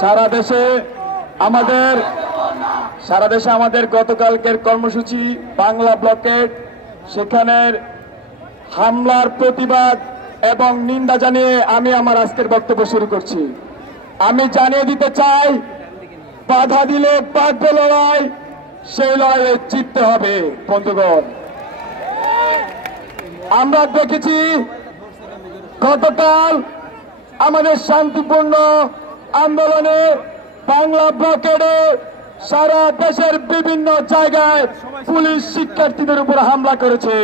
সারা দেশে আমাদের গতকালকের কর্মসূচি বাংলা ব্লকেট, সেখানের হামলার প্রতিবাদ এবং নিন্দা জানিয়ে আমি আমার আজকের বক্তব্য শুরু করছি। আমি জানিয়ে দিতে চাই, বাধা দিলে বাঁধবে লড়াই, সেই লড়াইয়ে জিততে হবে। বন্ধুগণ, আমরা দেখেছি গতকাল আমাদের শান্তিপূর্ণ আন্দোলনে বাংলা ব্লকেটে সারা দেশের বিভিন্ন জায়গায় পুলিশ শিক্ষার্থীদের উপর হামলা করেছে।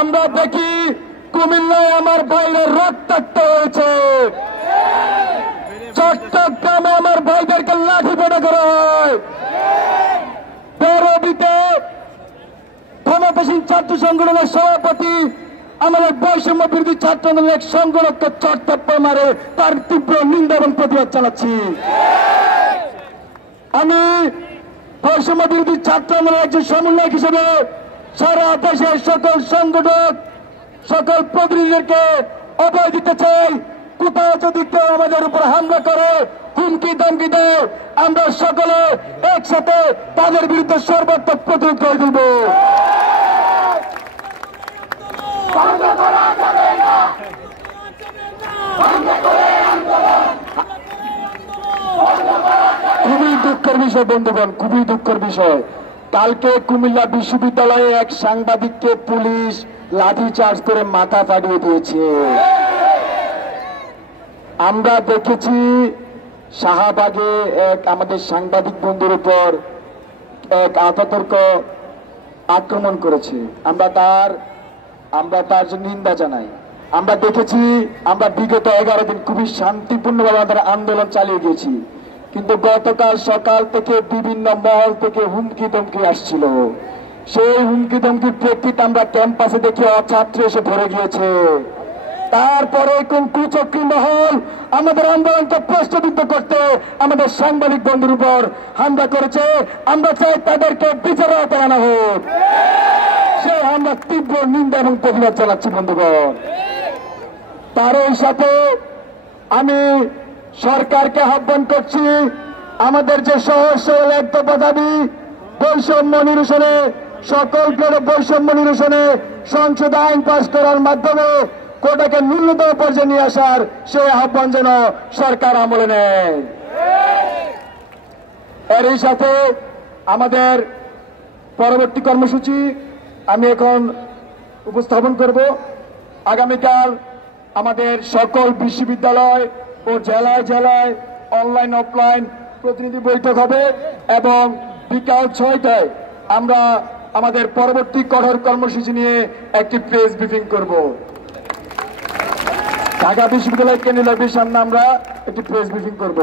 আমরা দেখি কুমিল্লায় আমার ভাইয়ের রক্তাক্ত হয়েছে, চট্টগ্রামে আমার ভাইদেরকে লাঠি পেটা করা হয়, বেরোবিতে ক্ষমতাসীন ছাত্র সংগঠনের সভাপতি আমাদের বৈষম্য বিরোধী ছাত্র আন্দোলনের এক সংগঠনকে চট্টপ্পা মারে, তার তীব্র নিন্দা এবং প্রতিবাদ চালাচ্ছি। আমি বৈষম্য বিরোধী ছাত্র আন্দোলনের একজন সমন্বয়ক হিসেবে সারা দেশের সকল সংগঠক, সকল প্রতিনিধিদেরকে অভয় দিতে চাই, কোথাও যদি কেউ আমাদের উপর হামলা করে, হুমকি ধমকি দেয়, আমরা সকলে একসাথে তাদের বিরুদ্ধে সর্বাত্মক প্রতিরোধ করে তুলব। খুবই দুঃখের বিষয় বন্ধুগণ, খুবই দুঃখের বিষয়। কালকে কুমিল্লা বিশ্ববিদ্যালয়ে এক সাংবাদিককে পুলিশ লাঠিচার্জ করে মাথা ফাটিয়ে দিয়েছে। আমরা দেখেছি শাহবাগে এক আমাদের সাংবাদিক বন্ধুর উপর এক আততায়ী আক্রমণ করেছে। আমরা তার নিন্দা জানাই। আমরা দেখেছি, আমরা বিগত 11 দিন খুবই শান্তিপূর্ণভাবে আমাদের আন্দোলন চালিয়ে গিয়েছি, কিন্তু গতকাল সকাল থেকে বিভিন্ন মহল থেকে হুমকি ধমকি আসছিল। সেই হুমকি ধমকির প্রেক্ষিতে আমরা ক্যাম্পাসে দেখি ছাত্র এসে ভরে গিয়েছে। তারপরে কোন কুচক্রী মহল আমাদের আন্দোলনকে প্রশ্নবিদ্ধ করতে আমাদের সাংবাদিক বন্ধুর উপর হামলা করেছে। আমরা চাই তাদেরকে বিচারের আওতায় আনা হোক। সে আমরা তীব্র নিন্দা এবং প্রতিবাদ চালাচ্ছি বন্ধুগণ। তারই সাথে আমি সরকারকে আহ্বান করছি, আমাদের যে সহজ সরল এক দফা দাবি বৈষম্য নিরসনে, সকল গ্রেডে বৈষম্য নিরসনে সংসদ আইন পাস করার মাধ্যমে কোটাকে ন্যূনতম পর্যায়ে নিয়ে আসার সেই আহ্বান যেন সরকার আমলে নেয়। এরই সাথে আমাদের পরবর্তী কর্মসূচি আমি এখন উপস্থাপন করব। আগামীকাল আমাদের সকল বিশ্ববিদ্যালয় ও জেলায় জেলায় অনলাইন অফলাইন প্রতিনিধি বৈঠক হবে এবং বিকাল 6টায় আমরা আমাদের পরবর্তী কঠোর কর্মসূচি নিয়ে একটি প্রেস ব্রিফিং করব। ঢাকা বিশ্ববিদ্যালয় কেন্দ্রীয় লাইব্রেরির সামনে আমরা একটি প্রেস ব্রিফিং করব।